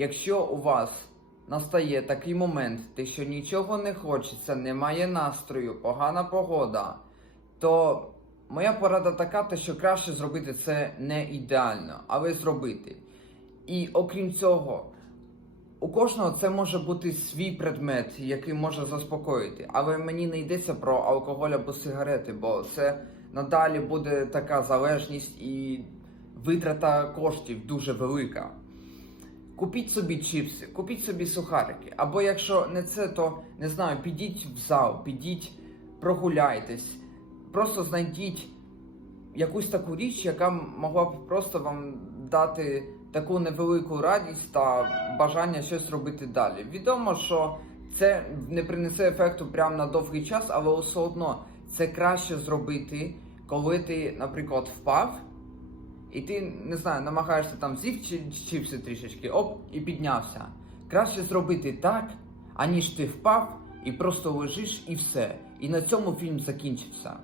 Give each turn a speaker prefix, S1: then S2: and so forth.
S1: Якщо у вас настає такий момент, те, що нічого не хочеться, немає настрою, погана погода, то моя порада така, те, що краще зробити це не ідеально, але зробити. І окрім цього, у кожного це може бути свій предмет, який може заспокоїти. Але мені не йдеться про алкоголь або сигарети, бо це надалі буде така залежність і витрата коштів дуже велика. Купіть собі чіпси, купіть собі сухарики. Або якщо не це, то не знаю, підіть в зал, підіть, прогуляйтесь, просто знайдіть якусь таку річ, яка могла б просто вам дати таку невелику радість та бажання щось робити далі. Відомо, що це не принесе ефекту прямо на довгий час, але все одно це краще зробити, коли ти, наприклад, впав. І ти не знаю, намагаєшся там з'їв чіпси трішечки, оп, і піднявся. Краще зробити так, аніж ти впав і просто лежиш і все. І на цьому фільм закінчився.